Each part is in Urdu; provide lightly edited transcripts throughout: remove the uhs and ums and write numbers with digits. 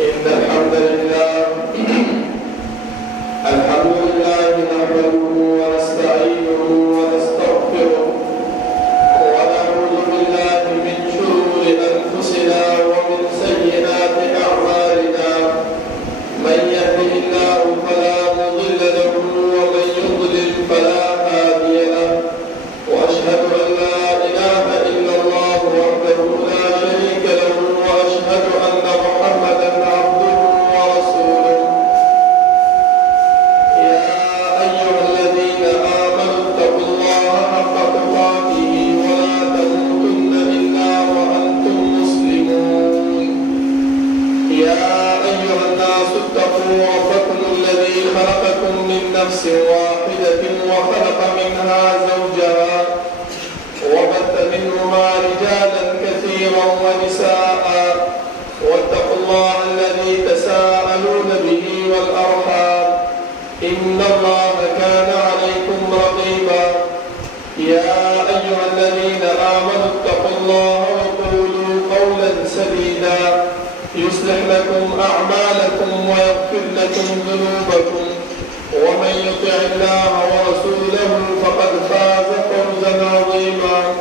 إن الحمد لله نحمده ونستعينه ونستغفره ونعوذ بالله من شرور أنفسنا ومن سيئات أعمالنا من يهده الله فلا مضل له ومن يضلل فلا هادي له وأشهد أن لا إله إلا الله وحده لا شريك له وأشهد أن محمدا عبده ورسوله يا أيها الذين آمنوا اتقوا الله حق تقاته ولا تموتن إلا وأنتم مسلمون يا أيها الناس اتقوا ربكم الذي خلقكم من نفس واحدة وخلق منها زوجها وبث منهما رجالا كثيرا ونساء واتقوا الله الذي تساءلون به والأرحام إن الله كان عليكم رقيبا يا أيها الذين آمنوا اتقوا الله وقولوا قولا سديدا يصلح لكم أعمالكم ويغفر لكم ذنوبكم ومن يطع الله ورسوله فقد فاز فوزا عظيما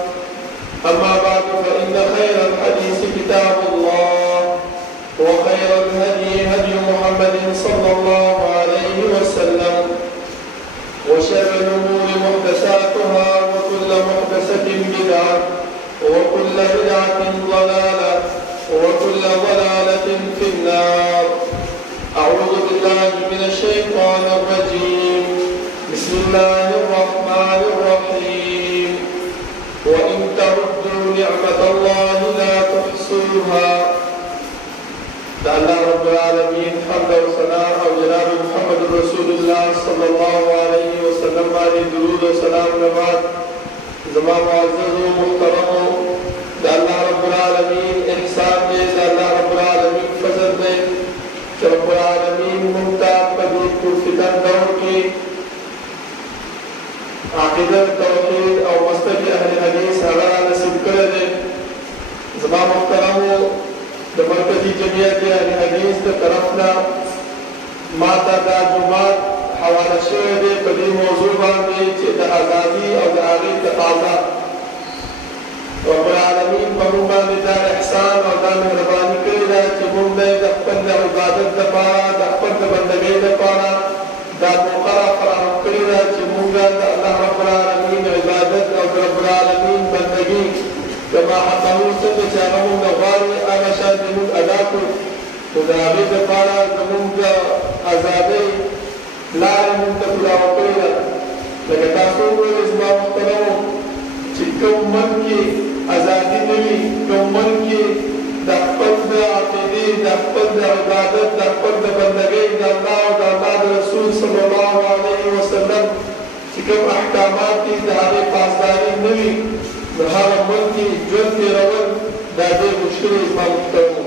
أما بعد فإن خير الحديث كتاب الله وخير الهدي هدي محمد صلى الله عليه وسلم وشر الأمور محدثاتها وكل محدثة بدعة وكل بدعة ضلالة وكل ضلالة في النار أعوذ بالله من الشيطان الرجيم بسم الله الرحمن الرحيم وإن تعدوا نعمة الله لا تحصوها الله رب العالمين حمد وسلام او جناب محمد رسول الله صلى الله عليه وسلم عليه درود وسلام نبات زمان معزز ومحترم الله رب العالمين احسان دے الله رب العالمين فضل دے رب العالمين ممتاز قدیر فتن دور کی عقیدہ توحید او مسلک اهل حدیث هغه نصیب کړی دی زما محترمو د مرکزی جمعیت اهل حدیث د طرفنا ما ته دا جمعات حواله شوی دی په دې موضوع باندې چې د ازادي او د هغې تقاضا رب العالمین په موږ باندې دا احسان او دا مهرباني کړې ده چې موږ به د خپل د عبادت دپاره د خپل د بندګۍ دپاره دا موقع فراهم کړې ده چې موږ د الله رب العالمین عبادت او د رب العالمین بندګي کما حقه څنګه چې هغه موږ غواړي هغه شان چې موږ ادا کړو نو د هغې دپاره زموږ د ازادۍ لارې موږ ته پوره کړې ده لکه تاسو وویل زما محترمو چې کوم ملک کې ازادي نه وي کوم ملک کې د خپل د عقیدې د خپل د عبادت د خپل د بندګۍ د الله او د الله د رسول صلی الله علیه وسلم چې کوم احکامات دي د هغې پاسداري نه وي نو هغه ملک کې ژوند تېرول دا ډېر مشکل دی زما محترمو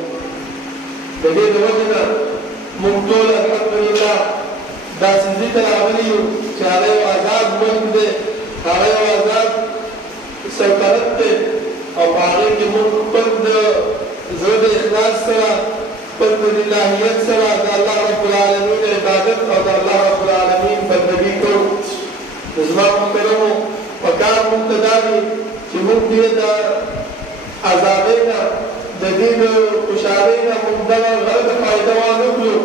د دې د وجې نه موږ ټول الحمدلله داسې ځای ته راغلي یو چې هغه یو ازاد ملک دی هغه یو ازاد سلطنت دی او په هغې کې موږ خپل د زړه د اخلاص سره خپل د للهیت سره د الله رب العالمین عبادت او د الله رب العالمین بندګي کوو نو زما محترمو پکار موږ ته دا دي چې موږ دې د ازادۍ نه د دې د خوشحالۍ نه موږ دغه غلطه فایده وانه کړو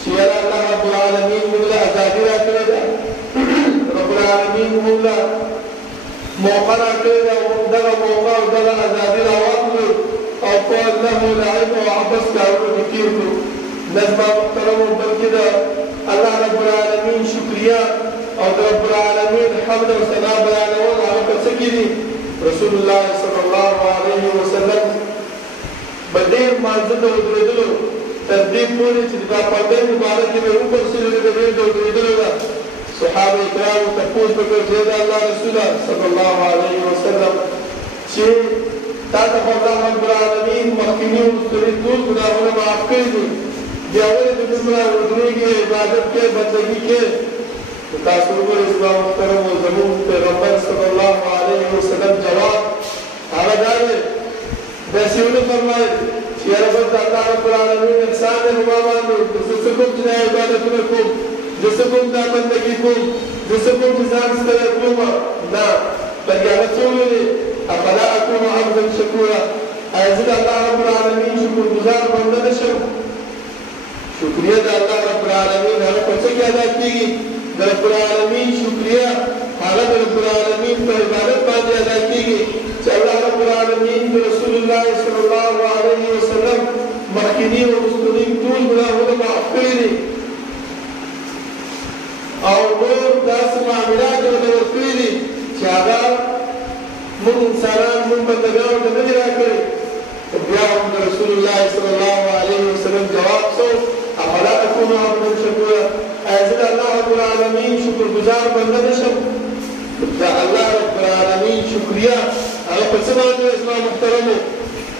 چې یاره الله رب العالمین موږ له ازادي راکړې ده رب العالمین موږ له موقع راکړې ده او موږ دغه موقع او دغه ازادي راواخلو او په لهو لعب او عبث کارونو کې تېر کړو نه زما محترمو بلکې د الله رب العالمین شکریا او د رب العالمین حمد او ثنا بیانول هغه په څه کې دي رسول الله صلی الله علیه وسلم به ډېر مانځه ته ودرېدلو تر دې پورې چې دا پردی مبارک یې به وپړسېدلو د ډېر ته ودرېدلو ده صحابه کرامو تپوس وکړ چې د الله رسوله صلی الله علیه وسلم چې تا ته خو الله رب العالمین مخکیني وروستني ټول ګناهونه معاف کړي دي بیا ولې ته دومره ودرېږې عبادت کې بندګي کې تاسو وګورئ زما محترمو زموږ پیغمبر صلی الله علیه وسلم جواب هغه دا دی داسې ونه فرمایل چې یاره بس د الله رب العالمین احسان دی په ما باندې زه څه کوم چې دا عبادتونه کوم زه څه کوم دا بندګي کوم زه څه کوم چې ځان ستړی کړم نه بلکې هغه څه وویلې افلا اکون عبدا شکورا ایا زه د الله رب العالمین شکرګزار بنده نه شم شکریه د الله رب العالمین هغه په څه کې ادا کېږي د رب العالمین شکریه هغه د رب العالمین په عبادت باندې ادا کېږي چې الله رب العالمین د رسول الله صلی الله علیه وسلم مخکیني او وروستني ټول ګناهونه معاف کړي دي او نور داسې معاملات ورته ورکړي دي چې هغه موږ انسانان موږ بندګانو ته نه دي راکړي خو بیا هم د رسول الله صلی الله علیه وسلم جواب څه افلا اکون عبدا شکورا ایا زه د الله رب العالمین شکرګزار بنده نه شم د الله رب العالمین شکریه هغه په څه باندې زما محترمو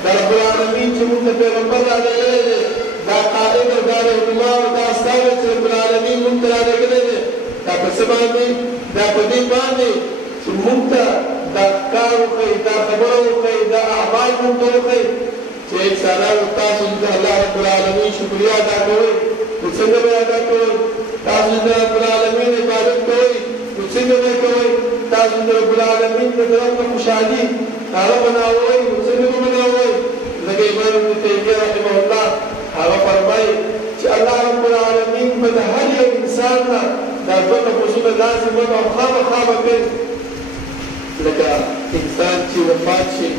د رب العالمین چې موږ ته پیغمبر رالېږلی دی دا قائد او دا رهنما او دا استازی چې رب العالمین موږ ته رالېږلی دی دا په څه باندې دا په دې باندې چې موږ ته دا کار وښیي دا خبره وښیي دا اعمال موږ ته وښیي چې انسانانو تاسو د الله رب العالمین شکریه ادا کوئ نو څنګه به ادا کوئ تاسو د رب العالمین عبادت کوئ نو څنګه به کوئ تاسو د رب العالمین د طرف نه خوشحالي هغه بناوئ نو څنګه به بناوئ ځکه امام ابن تیمیه رحمه الله هغه فرمایي چې الله رب العالمین به د هر یو انسان نه دا دوه تپوسونه لازمه او خامخا به کوي لکه انسان چې وفات شي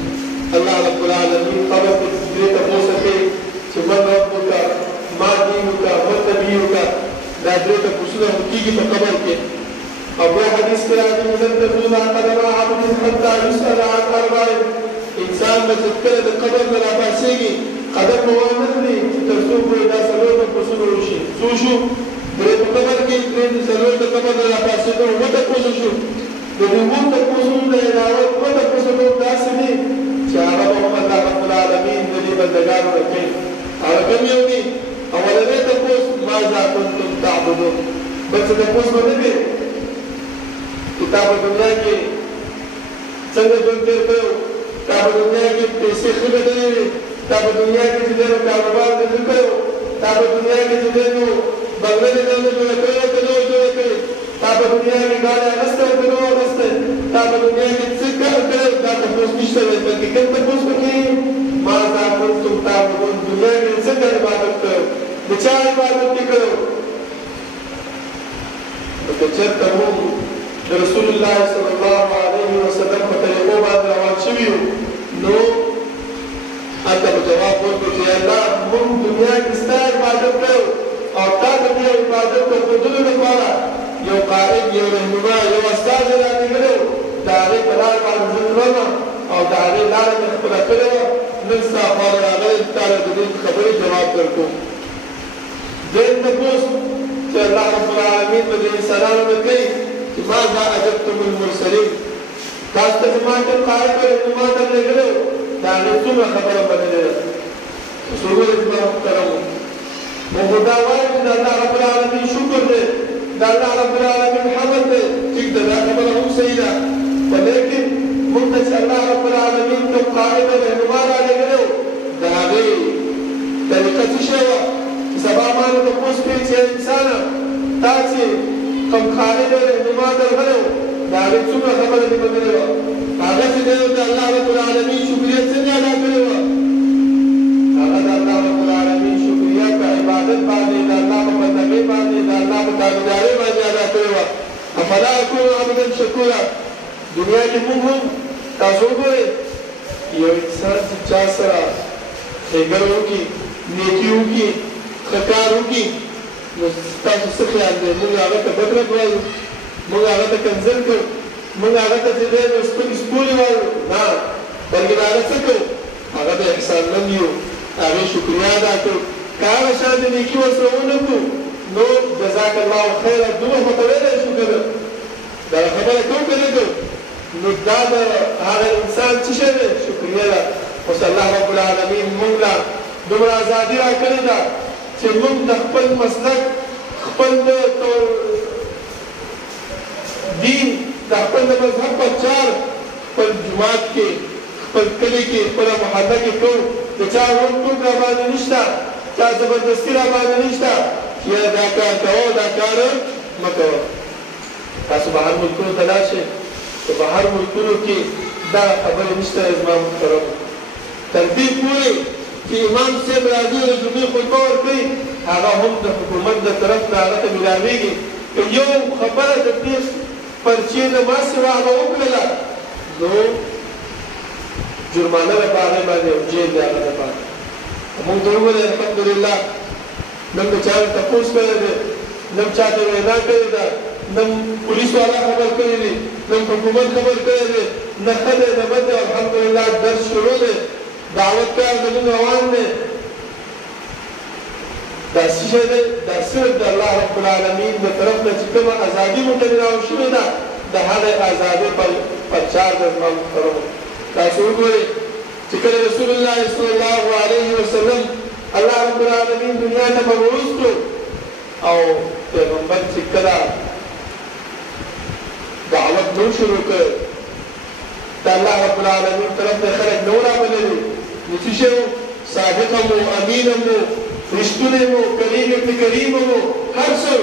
الله رب العالمین قبر ته دې تپوسه کوي چې من ربک ما دینک ما نبیک دا درې تپوسونه کېږي په قبر کې او بیا حدیث کې راځي لن تزول قدم عبد حتى يسأل عن أربع انسان به چې کله د قبر نه راپاڅېږي قدم به ونه کړي چې تر څو پورې دا څلور تپوسونه وشي څو شو درې په قبر کې درې د څلور د قبر نه راپاڅېدو اووه تپوسه شو د دې اووه تپوسونو نه علاوه دوه تپوسونه داسې دي چې هغه به هم الله رب العالمین د دې بندګانو نه کوي هغه کوم یو دي اولنی تپوس ماذا کنتم تعبدون بل څه تپوس به نه کوي تا په دنیا کې څنګه ژوند تېر کړی تا په دنیا کې پیسې ښه ګټلې وې تا په دنیا کې چې دی نو کاروبار دې ښه کړی و تا په دنیا کې چې دی نو بنګله دې نه جوړه کړې وه که نه وه جوړه کړې تا په دنیا کې ګاډی اخیستی وه که نه وه اخیستی تا په دنیا کې څه کار کړی دا تپوس نشته دی بلکې کوم تپوس به کوي ماذا کنتم تعبدون دنیا کې څنګه عبادت کړی د چا عبادت دې کړی و نو که چېرته موږ د رسول الله صلی الله علیه وسلم په طریقو باندې روان شوي یو نو هلته به جواب ورکړو چې الله موږ دنیا کې ستا عبادت کړی او تا د دې عبادت د ښودلو لپاره یو قائد یو رهنما یو استازی رالېږلی و د هغې په لار باندې زه تلمه او د هغې لاره مې خپله کړې وه نن ستا خواله راغلی تا له د دې خبرې جواب درکړو دویم تپوس چې الله رب العالمین به د انسانانو نه کوي ماذا أجبتم المرسلين تاسو ته ما ته قائد او رهنما درلېږلی و د هغې څومره خبره بدلې ده څومره زما محترمو موږ دا وایو چې د الله رب العالمین شکر دی د الله رب العالمین حمد دی ټیک ده دا خبره هم صحیح ده خو لیکن موږ ته چې الله رب العالمین کوم قائد او رهنما رالېږلی و د هغې طریقه څه شی وه چې سبا ما نه تپوس کوي چې انسانه تا چې کوم قائد او رهنما درغلی و د هغې څومره خبره دې بدلې وه هغه چې دی د الله رب العالمین شکریه څنګه ادا کړې وه هغه د الله رب العالمین شکریه په عبادت باندې د الله په بندګۍ باندې د الله په تابعدارۍ باندې ادا کړې وه افلا اکون عبدا شکورا دنیا کې موږ هم تاسو وګورئ یو انسان چې چا سره ښېګڼه وکړي نیکي وکړي ښه کار وکړي نو ستاسو څه خیال دی موږ هغه ته بد رد وایو موږ هغه ته کنځل کوو موږ هغه ته چې دی نو سپکې سپورې وایو نه بلکې د هغه څه کوو هغه ته احسانمند یو هغې شکریه ادا کړو که هغه شان د نیکي ورسره ونه کړو نو جزاک الله خیره دومره خو ته ویلی شو که نه دغه خبره کوو که نه کوو نو دا د هغه انسان څه شی دی شکریه ده اوس الله رب العالمین موږ له دومره ازادي راکړې ده چې موږ د خپل مسلک خپل د دین د خپل د مذهب په چار خپل جومات کې خپل کلي کې خپله محله کې کوو د چا ورک ټوک را باندې نشته چا زبردستي را باندې نشته چې دا کار کوه دا کار مه کوه تاسو بهر ملکونو ته لاړ شئ په بهر ملکونو کې دا خبرې نشته زما محترمو تر دې پورې چې امام صاحب راځي د جمعې خطبه ورکوي هغه هم د حکومت د طرف نه هغه ته میلاوېږي که یو خبره د دې پرچې نه ما سوا هغه وکړله نو جرمانه ده په هغې باندې او جیل دی هغه دپاره موږ ته وویل الحمدلله نن د چا نه تپوس کړی دی نن چا ته وینا کړې ده نن پولیس والا خبر کړی دی نن حکومت خبر کړی دی نه ښه دی نه بد دی الحمدلله درس شروع دی دعوت کار زموږ روان دی دا څه شی دی دا صرف د الله رب العالمین د طرف نه چې کومه ازادي موږ ته راو شوې ده د هغې ازادۍ پرچار ده زما محترمو تاسو وګورئ چې کله رسول الله صلی الله علیه وسلم الله رب العالمین دنیا ته مبعوث کړو او پیغمبر چې کله دعوت نو شروع کړ د الله رب العالمین طرف ته خلک نو رابللي نو څه شی صادق مو امین مو رښتونی مو کریم ابن کریم مو هر څه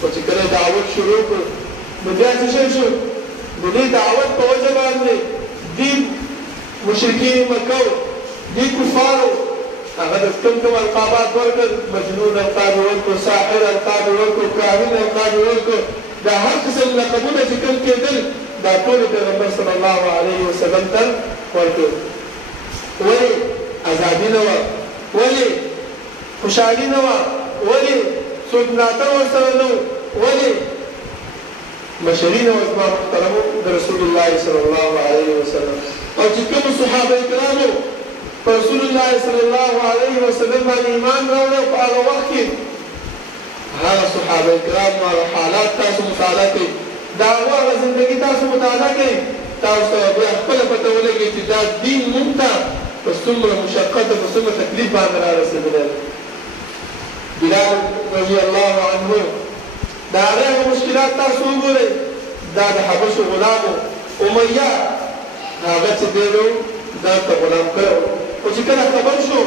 خو چې کله دعوت شروع کړ نو بیا څه شی شو د دې دعوت په وجه باندې دې مشرکین مکه دې کفارو هغه د کوم القابات ورکړل مجنون القاب ورکړو ساحر القاب ورکړو کاهن القاب ورکړو دا هر قسم لقبونه چې کوم کېدل دا ټول پیغمبر صلی الله علیه وسلم ته ورکړل ولې ازادي نه وه ولې خوشحالي نه وه ولې څوک ملاتړ ورسره نه و ولې مشري نه وه زما محترمو د رسول الله صلی الله علیه وسلم او چې کومو صحابه کرامو په رسول الله صلی الله علیه وسلم باندې ایمان راوړی په هغه وخت کې هغه صحابه کرام هغه حالات تاسو مطالعه کوئ د هغو هغه زندګي تاسو مطالعه کوئ تاسو ته بیا خپله پته ولګي چې دا دین موږ ته په څومره مشقت او په څومره تکلیف باندې را رسېدلی بلال رضی الله عنه د هغې هغه مشکلات تاسو وګورئ دا د حبشو غلامو امیه هغه چې دی نو دا ته غلام کړی خو چې کله خبر شو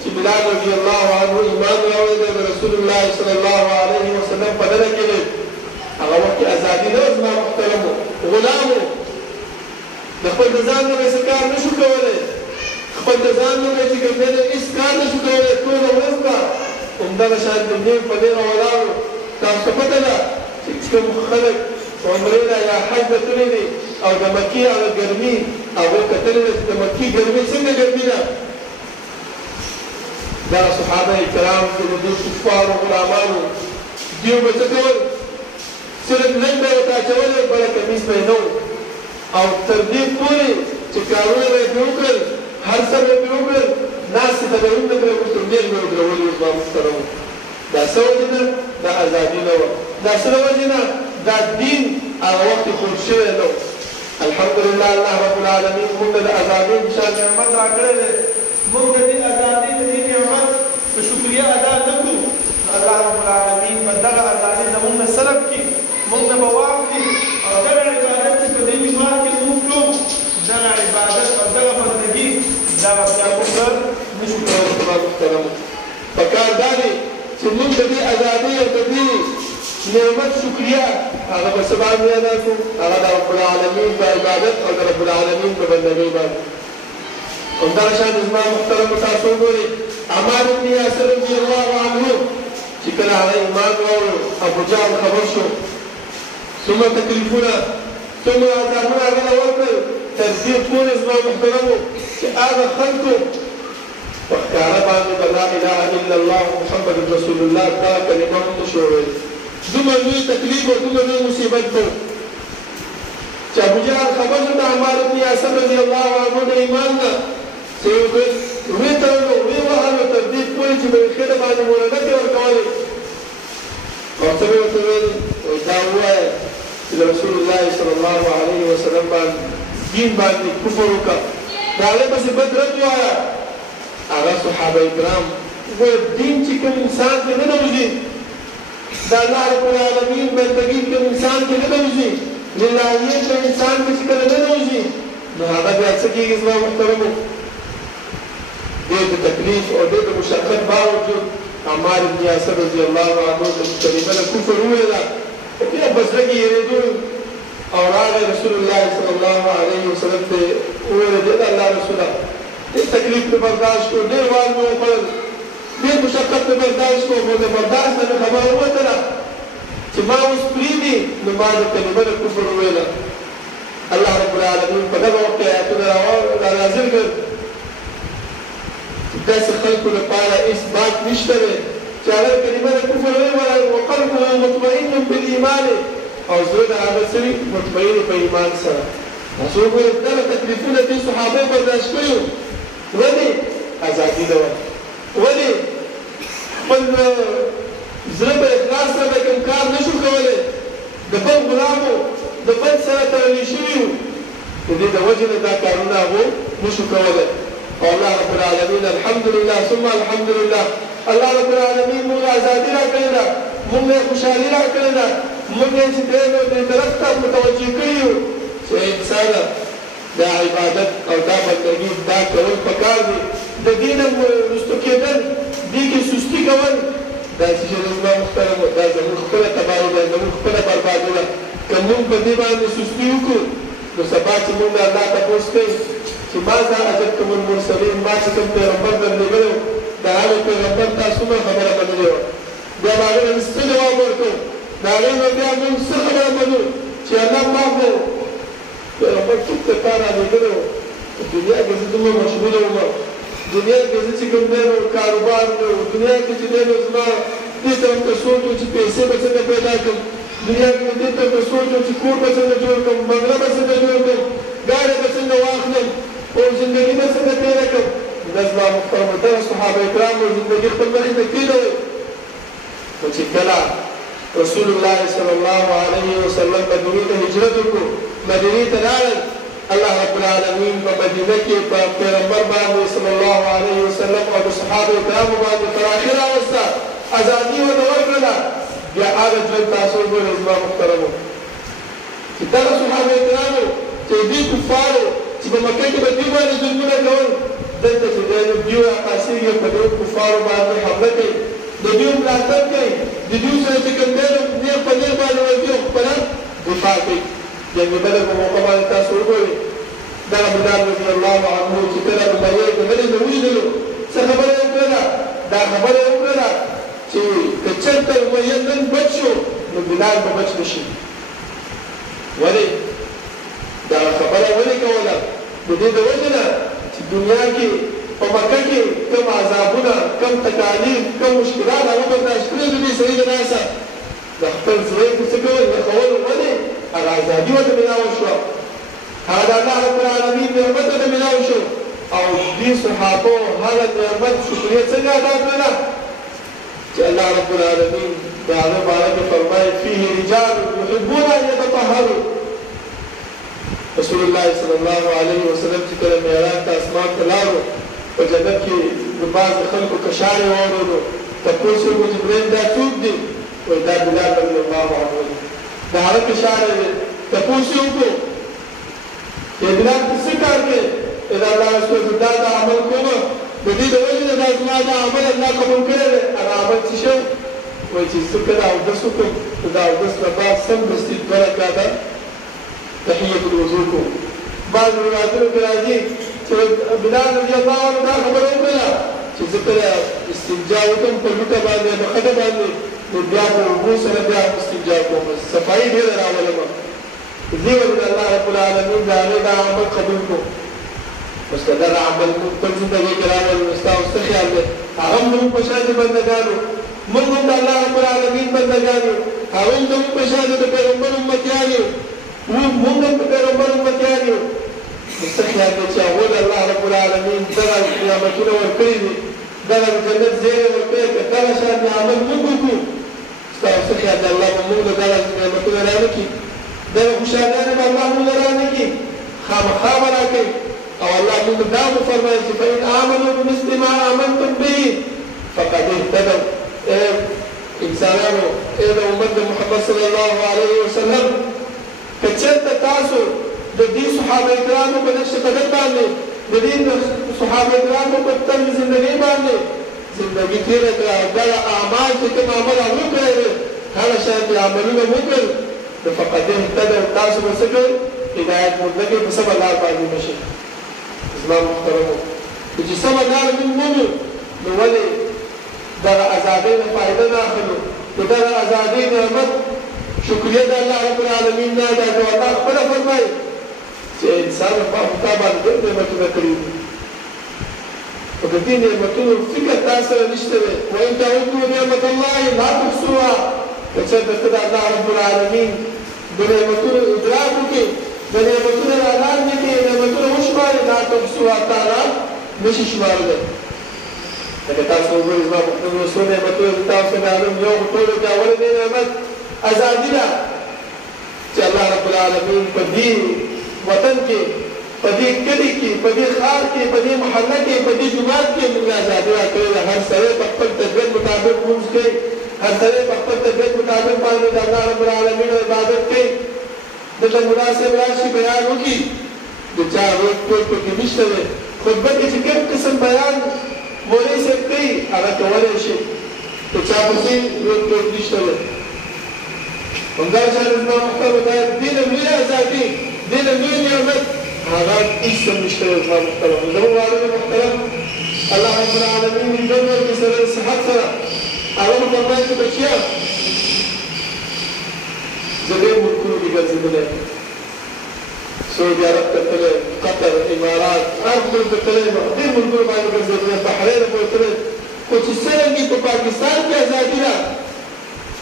چې بلال رضی الله عنه ایمان راوړی دی د رسول الله صلی الله علیه وسلم په ډله کې دی هغه وخت کې ازادي نه وه زما محترمو غلامو د خپل د ځان نه به څه کار نه شو کولی خپل د ځان نه به چې کوم دی هېڅ کار نه شو کولی ټوله ورځ به همدغه شان د نیم په ډېره ولاړو تاسو ته پته ده چې کوم خلک عمرې نه یا حج ته تللي دي او د مکې هغه ګرمي هغوی کتلې ده چې د مکې ګرمي څنګه ګرمي ده دغه صحابه کرام چې د دې کفارو غلامانو دوی به څه کول صرف لنډ به یې ورته اچولې بله کمیس به یې نه او تر دې پورې چې کارونه به یې پرې وکړل هر څه به یې پرې وکړل ناستې ته به یې هم نه پرې وکړل تر ډېر به یې ودرولي زما محترمو دا څه وجې نه دا ازادي نه وه دا څه د وجې نه دا دین هغه وخت خور شوی نه الحمدلله الله رب العالمین موږ ته د ازادۍ بشان نعمت را کړی دی موږ د دې ازادۍ د دې نعمت په شکریه ادا نه کړو الله رب العالمین په دغه ازادۍ زموږ نه سلب کړي موږ نه به واخلي او دغه عبادت چې په دې جومات کې موږ کوو دغه عبادت او دغه بندګي دغه بیا موږ نه شو کولی زما محترمو پکار دا دی چې موږ د دې ازادۍ او د دې نعمت شکریه هغه به څه باندې ادا کړو هغه د رب العالمین په عبادت او د رب العالمین په بندګۍ باندې همدغه شان زما محترمو تاسو وګورئ عمار بن یاسر رضی الله عنه چې کله هغه ایمان راوړو ابو جهل خبر شو څومره تکلیفونه څومره عذابونه هغه له ورکړل تر دې پورې زما محترمو چې هغه خلکو په ښکاره باندې به لا اله الا الله محمد رسول الله دا کلمه هم نه شو ویلی دومره لوی تکلیف او دومره لوی مصیبت به چې ابو جهل خبر شو د عمار بن یاسر رضی الله عنه د ایمان نه چې ویې تړلو ویې وهلو تر دې پورې چې به یې خېټه باندې مورنتې ورکولې او څه به ورته ویل دا ووایه چې د رسول الله صلی الله علیه وسلم باندې دین باندې کفر وکړه د هغې پسې بد رد ووایه هغه صحابه کرام ګوره دین چې کوم انسان کې نه نوځي د الله رب العالمین بندګي کوم انسان کې نه نوځي للهیت په انسان کې چې کله نه نوځي نو هغه بیا څه کېږي زما محترمو ډېر د تکلیف او ډېر د مشقت باوجود عمار بن یاسر رضی الله عنه د کلمه د کفر وویله بیا په زړه کې یېرېدو او راغی رسول الله صلی الله علیه وسلم ته وویل د الله رسوله ډېر تکلیف مې برداشت کړو ډېر وار مې وخوړل ډېر مشقت مې برداشت کړو خو د برداشت نه مې خبره ووتله چې ما اوس پرېږدي نو ما د کلمه د کفر وویله الله رب العالمین په دغه وخت کې آیتونه رانازل کړل چې داسې خلکو لپاره هېڅ باک نشته دی چې هغه کلمه د کفر وویله وقلبه مطمئن بالایمان او زړه د هغه سړي مطمئن په ایمان سره تاسو وګورئ دغه تکلیفونه دې صحابه برداشت کړي ولې ازادي نه وه ولې خپل زړه په اخلاص سره به کوم کار نه شو کولی د بل غلامو د بل سره تړلي شوي وو د دې د وجې نه دا کارونه هغو نه شو کولی او الله رب العالمین الحمدلله ثم الحمدلله الله رب العالمین موږ ازادي راکړې ده موږ یې خوشحالي راکړې ده موږ یې چې دې طرف ته متوجه کړي یو چې انسانه دا عبادت او دا بندګي دا کول پکار دي د دې نه وروسته کېدل دې کې سستي کول دا چې زما محترمو دا زموږ خپله تباهي ده زموږ خپله بربادي ده که موږ په دې باندې سستي وکړو نو سبا چې موږ الله تپوس کوي چې ماذا اجبتم المرسلین ما چې کوم پیغمبر درلېږلی و د هغې پیغمبر تاسو څومره خبره منلې وه بیا به هغې نه څه جواب ورکړو د هغې نه بیا موږ څه خبره منو چې الله ما خو پیغمبر څوک ته تا رالېږلی و په دنیا کې زه دومره مشغوله وم دنیا کې زه چې کوم دی نو کاروبار نه و دنیا کې چې دی نو زما دې طرف ته سوچ و چې پیسې به څنګه پیدا کړم دنیا کې دې طرف ته سوچ و چې کور به څنګه جوړ کړم بنګله به څنګه جوړ کړم ګاډی به څنګه واخلم او زندګي به څنګه تېره کړم دا زما محترمو دغه صحابه کرامو زندګي خپل مخې ته کېدوئ خو چې کله رسول الله صلی الله علیه وسلم مدینې ته هجرت وکړو مدینې ته راغل الله رب العالمین په مدینه کې په پیغمبر باندې صلی الله علیه وسلم او د صحابه کرامو باندې فراخي راوسته ازادي ورته ورکړله بیا هغه ژوند تاسو وګورئ زما محترمو چې دغه صحابه کرامو چې دوی کفارو چې په مکه کې به دوی باندې ظلمونه کول دلته چې دی نو دوی راپاڅېږي په دغو کفارو باندې حمله کوي د دوی ملاتړ کوي د دوی سره چې کوم دی نو نیغ په نیغ باندې ورځي او خپله دفاع کوي جنګ بدر په موقع باندې تاسو وګورئ دغه بلال رضی الله عنه چې کله د مریې د بلې نه ولیدلو څه خبره یې وکړله دا خبره یې وکړله چې که چېرته امیه نن بچ شو نو بلال به بچ نه شي ولې دغه خبره ولې کوله د دې د وجې نه چې دنیا کې په مکه کې کوم عذابونه کوم تکالیف کوم مشکلات هغه برداشت کړي د دې سړي د لاسه د خپل زړه کې څه کول یخول ولې هغه ازادي ورته میلاو شوه هغه د الله رب العالمین نعمت ورته میلاو شو او دې صحابو هغه نعمت شکریه څنګه ادا کړله چې الله رب العالمین د هغه باره کې فرمایي فيه رجال یحبون ان یتطهروا رسول الله صلی الله علیه وسلم چې کله معراج ته اسمان ته لاړو په جنت کې د بعض خلکو کشارې واورېدو تپوس یې وکړو جبریل دا څوک دي وایي دا بلال رضی الله عنه دی د هغه کشارې دی تپوس یې وکړو چې بلال ته څه کار کوې دا الله رسول دا دا عمل کومه د دې د وجې نه دا زما دا عمل الله قبول کړی دی هغه عمل څه شی وایي چې زه کله اودس وکړم نو د اودس نه بعد سمدستي دوه رکعته تحیة الوضو کو بعض روایتونو کې راځي چې بلال رضی الله عنه دا خبره وکړله چې زه کله استنجا وکړم په لوټه باندې په خټه باندې نو بیا په اوبو سره بیا استنجا کوم صفایي ډېره راولمه دې وجې الله رب العالمین د هغې دا عمل قبول کړو اوس که دغه عمل موږ خپل زندګۍ کې راولو نو ستا اوس څه خیال دی هغه هم زموږ په شان د بندګانو موږ هم د الله رب العالمین بندګان یو هغه هم زموږ په شان د پیغمبر امتیان یو موږ هم د پیغمبر امتیان یو نو څه خیال دی چې هغوی د الله رب العالمین دغه نعمتونه ورکړي دي دغه د جنت زیری ورکړی که دغه شان عمل موږ وکړو ستا څه خیال دی الله به موږ له دغه نعمتونه رانه کړي دغه خوشحالیانې به الله موږ رانه کړي خامخا به راکوي او الله موږ دا مو فرمایي چې فإن آمنوا بمثل ما آمنتم به فقد اهتدوا انسانانو د امت د محمد صلی الله علیه وسلم که چېرته تاسو د د دې صحابه کرامو په نقش قدم باندې د دې صحابه کرامو په طرز زندګۍ باندې زندګي تېره کړه دغه اعمال چې کوم عمل هغه کړی هغه شان دي عملونه وکړ نو فقط اهتدوا تاسو به څه کوئ هدایت مطلقې په سمه لار باندې مشئ زما محترمو چې سمه لار موږ مومو نو ولې دغه ازادۍ نه فایده نه اخلو نو دغه ازادۍ نعمت شکریه د الله رب العالمین نه ده نو الله خپله فرمایي چې انسان په تا باندې ډېر نعمتونه کړي دي خو د دې نعمتونو فکر تا سره نشته دی وان تعدوا نعمت الله لا تحصوها که چېرته ته د الله رب العالمین د نعمتونو ادراک وکړې د نعمتونو اعلان نه کړې نعمتونه وشمارې لا تحصوها تا نه نشي شمارلی لکه تاسو وګورئ زما محترمو څو نعمتونه د تاسو معلوم یو ټولو کې اولنی نعمت ازادي ده چې الله رب العالمین په دې وطن کې په دې کلي کې په دې ښار کې په دې محله کې په دې جومات کې موږ ازادي راکړې ده هر سړی په خپل طبیعت مطابق لمونځ کوي هر سړی په خپل طبیعت مطابق باندې د الله رب العالمین عبادت کوي دلته ملا صاحب راشي بیان وکړي د چا روز ټول پکې نشته دی خطبه کې چې کوم قسم بیان مولوي صاحب کوي هغه کولی شي د چا پسې روز ټول نشته دی همدغه شان زما محترمو دا دې نه لویه ازادي دې نه لوی نعمت هذا اسم مشترك ما محترم زمو والد محترم الله رب العالمين يدور بسر الصحة سرا أعلم الله بشيء زبير ملكون بجلس بلاد سعودي عرب تتلي قطر إمارات أرض تتلي غير ملكون ما بجلس بلاد بحرين تتلي كنت السنة دي في باكستان في أزادينا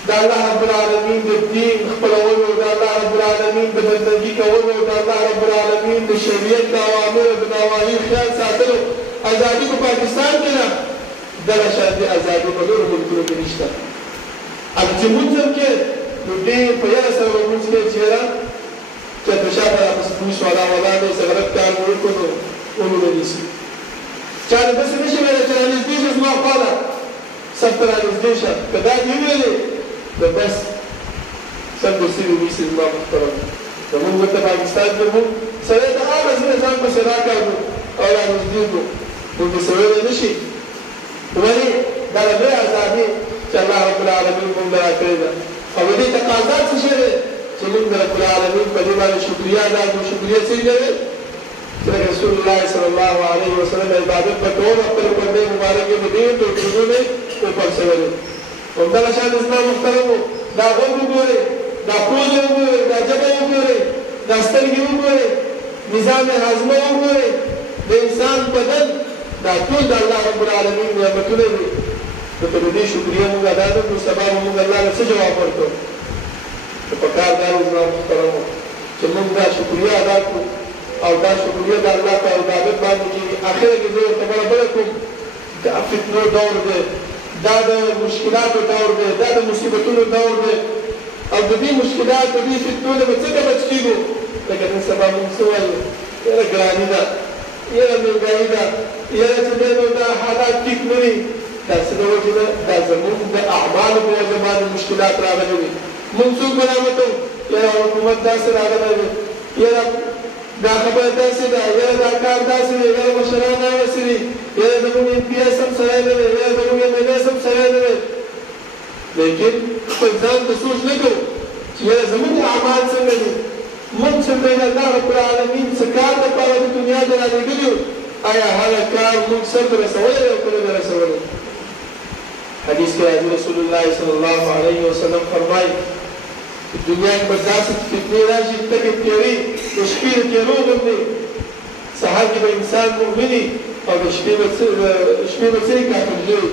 دا الله رب العالمین د دین خپلولو دا الله رب العالمین د بندګي کولو دا الله رب العالمین د شریعت د اوامرو د نواهی خیال ساتلو ازادي په پاکستان کې نه دغه شان دي ازادي په نورو ملکونو کې نشته هغه چې مونځ هم کې نو دې په یاره سره مونځ کې چېرې چېرته شاته راپسې ولا ولا دی سګرټ کار مو وکړو نو ونیول نیسي چا داسې نشي ویلی چې رانږدې شه زما خواله سخته رانږدې شه که دا دې ویلې نو بس سم د سوي نیسي زما محترم زمونږ ورته پاکستان کې مونږ سړی د هغه ځینې ځان پسې راکاږو او رانږدې کړو مونږ دې څه ویلی نه شي ولې دا د لوی ازادي چې الله رب العالمین مونږ له راکړې ده او د دې تقاضا څه شی دی چې مونږ د رب العالمین په دې باندې شکریا ادا کړو شکریا څنګه دی چې رسول الله صلی الله علیه وسلم عبادت به کوو خپل پردې مبارکې به ډېر توجیهونه وپرسولې همدغه شان زما محترمو دا غوږ وګورئ دا پوزه وګورئ دا ژبه وګورئ دا سترګې وګورئ نظام هاضمه وګورئ د انسان بدن دا ټول د الله رب العالمین نعمتونه دي نو که د دې شکریه مونږ ادا نه کړو سبا به مونږ الله له څه جواب ورکړو نو پکار دا دی زما محترمو چې مونږ دا شکریه ادا کړو او دا شکریه د الله په عبادت باندې کېږي اخره کې زه ورته بله کوم د فتنو دور دی دا د مشکلاتو دور دی دا د مصیبتونو دور دی او د دې مشکلات د دې فتنو نه به څنګه بچ کېږو لکه نن سبا مونږ څه وایو یاره ګراني ده یاره مهنګایي ده یاره چې دی نو دا حالات ټیک نه دي دا څه د وجې نه دا زموږ د اعمالو په وجه باندې مشکلات راغلي دي مونږ څوک ملامتوو یاره حکومت داسې راغلی دی یاره دا خبره داسې ده یاره دا کار داسې دی یاره مشران هغسې دي یاره زموږ MPS هم سړی نه دی یاره زموږ MLS هم سړی نه دی لیکن خپل ځان ته سوچ نه کوو چې یاره زموږ اعمال څنګه دي مونږ څنګه د الله رب العالمین څه کار دپاره د دنیا ته رالېږلي یو آیا هغه کار مونږ سرته رسولی دی او که نه دی رسولی حدیث کې راځي رسول الله صلی الله علیه وسلم فرمایي دنیا کې به داسې فتنې راشي تکې تېرې د شپې د تېرو غوندې سهار کې به انسان مؤمني او د شپې به څه کافر شوي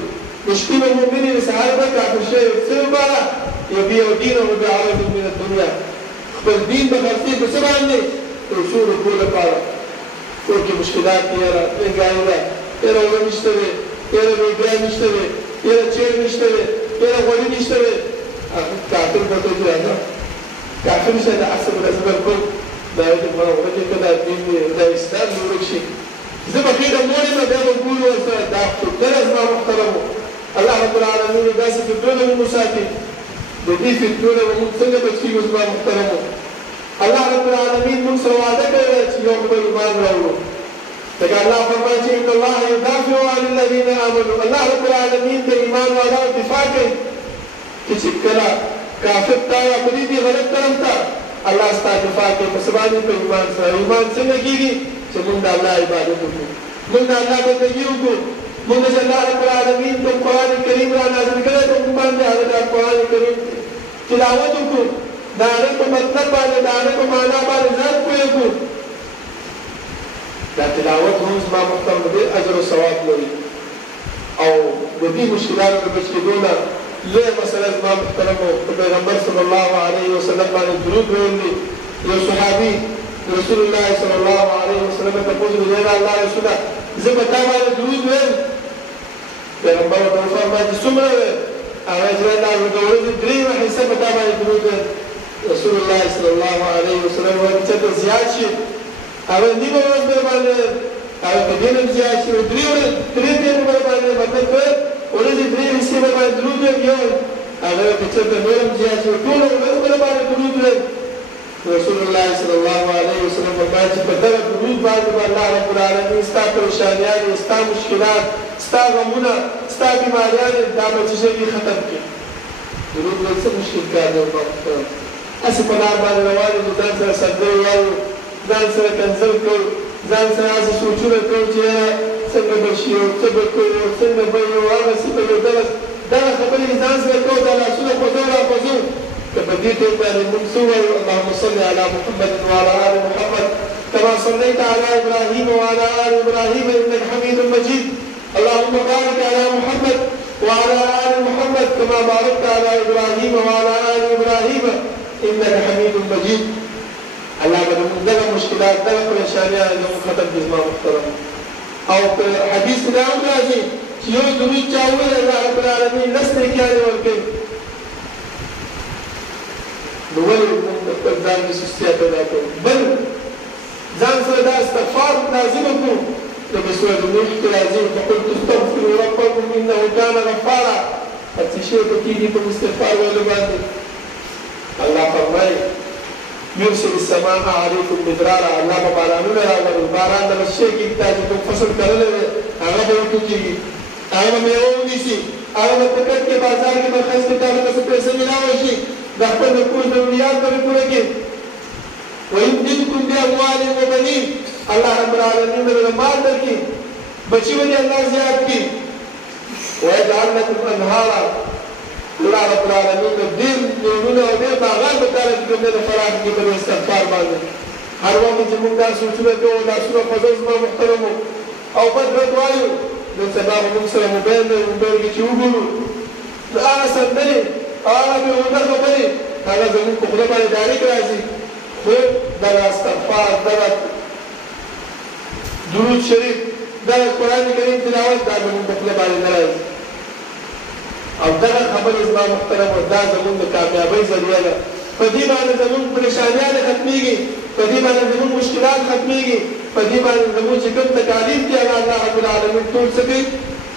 د شپې به مؤمني د سهار به کافر شوي څه لپاره یبیع دینه بعرض من الدنیا خپل دین به خرڅوي په څه باندې د اصول کول لپاره کور کې مشکلات دي یاره مهنګایي ده یاره اوبه نشته دی یاره لوبیا نشته دی یاره چیر نشته دی یاره غوړي نشته دی کافر به ته راځه کافر شه د اصل رسول بالکل دا یې مړه ورته کړه دین دا اسلام نور شي زه به خیر مورې ما بیا به ګورو ورسره دا خو کله زما محترمو الله رب العالمین داسې فتنونه مو ساتي د دې فتنو نه به موږ څنګه بچ کېږو زما محترمو الله رب العالمين من سوادة كذا يوم بالإيمان راوله فقال الله فرمانه إن الله يدافع عن الذين آمنوا الله رب العالمين بالإيمان وراء دفاعه كشكلا كافر تايا بريدي غلط ترمتا الله استعد دفاعه فسبانه بالإيمان سرا إيمان سنگيگي سمند الله عبادته من الله بندگيوكو من الله رب العالمين تو قرآن الكريم را نازل کرے تو قرآن دے حضرت قرآن الكريم تلاوتكو دانے کو مطلب باندې دانے کو معنا باندې ځان کوی دا تلاوت هم زما محترم دې اجر او ثواب لري او د دې مشکلاتو د بچ کېدونه لویه مسله زما محترم پیغمبر صلی الله علیه وسلم باندې درود ویل دي یو صحابي رسول الله صلی الله علیه وسلم ته پوښتنه وکړه الله رسوله زه په تا باندې درود ویم پیغمبر ورته فرمایي څومره هغه چې الله د ورځې درېیمه حصه په تا باندې درود ویم رسول الله صلی الله علیه وسلم وایي چې زیات شي هغه نیمه ورځ باندې هغه په دې نه زیات شي درې باندې مطلب ورځې درې حصې باندې درود ویم یو هغه په چې نورم زیات شي ټول ورځ باندې درود ویم رسول الله صلی الله علیه وسلم فرمایي چې په دغه درود باندې الله رب العالمین ستا پریشانیانې ستا مشکلات ستا غمونه ستا بیماریانې دا به څه شي ختم کړي درود ویل څه مشکل کار دی هسې په لار باندې روان یو ځان سره سندرې وایو ځان سره کنځل کوو ځان سره هسې سوچونه کوو چې یاره څنګه به شي او څه به کوو او څنګه به یو هغسې به یو دغه خبرې ځان سره کوو دا لاسونه خوځو راخوځو كبديت من سور اللهم صل على محمد وعلى آل محمد كما صليت على إبراهيم وعلى آل إبراهيم إنك حميد مجيد اللهم بارك على محمد وعلى آل محمد كما باركت على إبراهيم وعلى آل إبراهيم إنك حميد مجيد الله بدون دغه مشکلات دغه پریشانیاں زموږ ختم کړي زما محترم او حدیث دا هم راځي چې یو درود چا وویل الله رب العالمین لس نیکیانې ورکوي نو ولې موږ خپل ځان کې سستیا پیدا کوو بل ځان سره دا استغفار لازم کړو لکه سورة نوح کې راځي فقلت استغفروا ربکم انه کان غفارا هڅې شی به کېږي په استغفار ویلو باندې الله فرمایي يرسل السماء عليكم مدرارا الله به بارانونه راولي باران دغه شی کېږي تا چې کوم فصل کرلی دی هغه به وټوکېږي هغه به میوه ونیسي هغه به په کټ کې بازار کې به ښایسته کار ته پیسې میلاوی شي دا خپل کور ضروريات به پوره کړي ويمددكم بأموال وبنين الله رب العالمين به مال درکړي بچي به الله زیات کړي ويجعل لكم انهارا الله رب العالمین د ډېر نعمتونه او ډېر باغان به تعالی کوم د فراغ کې په استغفار باندې هر وخت چې موږ دا سوچونه کوو دا سوره فضل زما محترمو او بد رد وایو نو سبا به موږ سره موبایل دی موبایل کې چې وګورو نو هغه سندرې هغه بېهوده خبرې هغه زموږ په خوله باندې ډایرکټ راځي خو دغه استغفار دغه درود شریف دغه قرآن کریم تلاوت دا زموږ په خوله باندې نه راځي او دغه خبرې زما محترمو دا زموږ د کامیابۍ ذریعه ده په دې باندې زموږ پریشانیانې ختمېږي په دې باندې زموږ مشکلات ختمېږي په دې باندې زموږ چې کوم تکالیف دي هغه الله رب العالمین ټول څه کوي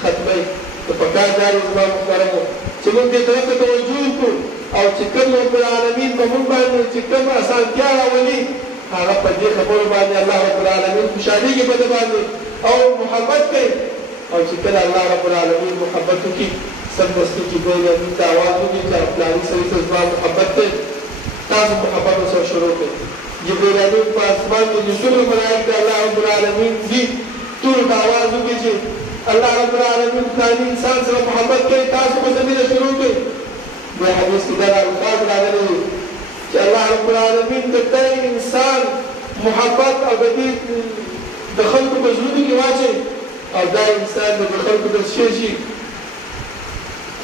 ختموي نو پکار دا دی زما محترمو چې موږ دې طرف ته توجه وکړو او چې کوم رب العالمین په موږ باندې چې کوم اسانتیا راولي هغه په دې خبرو باندې الله رب العالمین خوشحالېږي په دې باندې او محبت کوي او چې کله الله رب العالمین محبت وکړي سب بستو کی کوئی امین ته آواز وکړي چې فلاني سړي ته زما محبت دی تاسو محبت ورسره شروع کړئ جبریل امین په اسمان کې چې څومره ملایک د الله رب العالمین دي ټولو ته آواز وکړي چې الله رب العالمین فلاني انسان سره محبت کوي تاسو به زمینه شروع کړئ دې حدیث کې دا الفاظ راغلي دي چې الله رب العالمین د دې انسان محبت او د خلکو په زړونو کې واچوي او دا انسان د خلکو د شي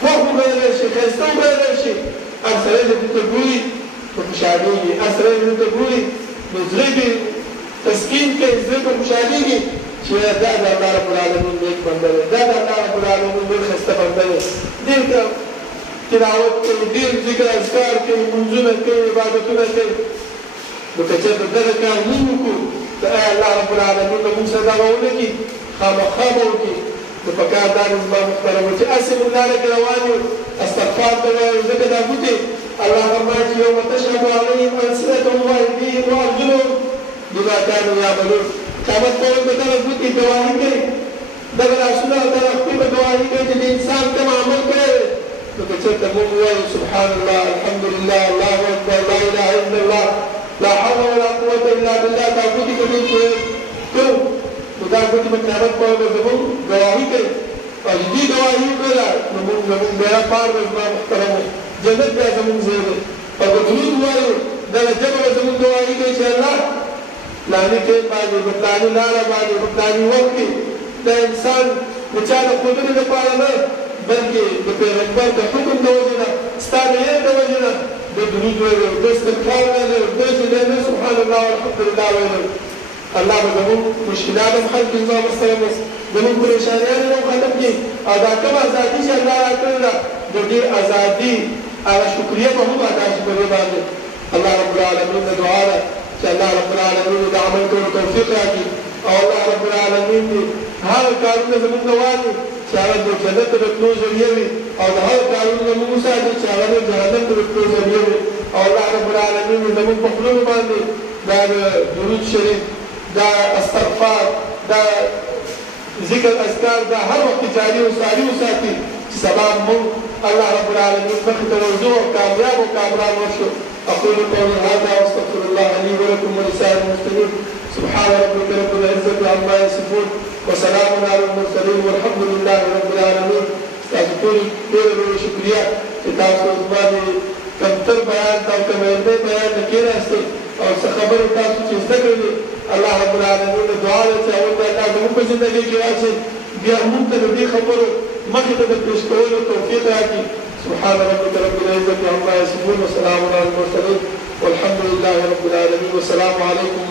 خوښ وبایلی شي ښایسته وبایلی شي هر سړی چې دې ته ګوري په خوشحالېږي هر سړی چې دې ته ګوري نو زړه کې تسکین کوي زړه ته خوشحالېږي چې دا د الله رب العالمین نیک بنده دی دا د الله رب العالمین ډېر ښایسته بنده دی ډېر تلاوت کوي ډېر ذکر اذکار کوي لمونځونه کوي عبادتونه کوي نو که چېرته دغه کار موږ وکړو د الله رب العالمین به موږ سره دغه ونه کړي خامخا به وکړي نو پکار دا دی زما محترمو چې هسې موږ لاره کې روان یو استغفار ته وایو ځکه دا ګوتې الله فرمائے يوم تشهد عليهم ألسنتهم وأيديهم وأرجلهم بما كانوا يعملون قیامت پر ان کو طرف کی گواہی کرے دغه رسول طرف کی گواہی کرے چې انسان کوم عمل کړي نو چې موږ وایو سبحان الله الحمد لله الله اکبر لا اله الا الله لا حول ولا قوة الا بالله دا ګوتې کوي نو دا ګوتې په قیامت پر زموږ گواہی کوي او دې گواہی کړه نو موږ بیا پار محترم جنت بیا زموږ ځای دی او درود وایو دا جبر زموږ گواہی کوي چې الله پلانی ټیم باندې پلانی لاره باندې پلانی وخت کې د انسان د چا د قدرت لپاره نه بلکې د پیغمبر د حکم د وجې نه ستا د یې د وجې نه د درود ویلو د استغفار ویلو د چې سبحان الله والحمدلله ویلو الله به زموږ مشکلات هم حل کړي زما مسلم زموږ پریشانیان هم ختم کړي او دا کوم ازادي چې الله راکړې ده د دې ازادي هغه شکریه به هم ادا شي په دې باندې الله رب العالمین د دعا ده چې الله رب العالمین د عمل کولو توفیق راکړي او الله رب العالمین دې هغه کارونه زموږ نه واخلي چې هغه د جنت د تلو ذریعه وي او د هغه کارونه زموږ وساتي چې هغه د جهنم د تلو ذریعه وي او الله رب العالمین زموږ په خولو باندې دا درود شریف دا استغفار دا ذکر اذکار دا هر وخت جاری او ساری وساتي چې سبا موږ الله رب العالمین مخې ته ورځو او کامیاب او کامران وشو أقول قولي هذا وأستغفر الله لي ولكم ولسائر المسلمين سبحان ربك رب العزة عما يصفون وسلام على المرسلين والحمد لله رب العالمين استغفر ډېر شکریہ چې تاسو زما د کمتر بیان او کمنده بیان نه کېناستئ او څه خبرې تاسو چې زده کړلې الله رب العالمین د دعا ده چې اول دا زموږ په زندګۍ کې واچي بیا موږ ته د دې خبرو مخې ته د پېښ کولو توفیق راکړي سبحان ربك رب العزة عما يصفون وسلام على المرسلين والحمد لله رب العالمين والسلام عليكم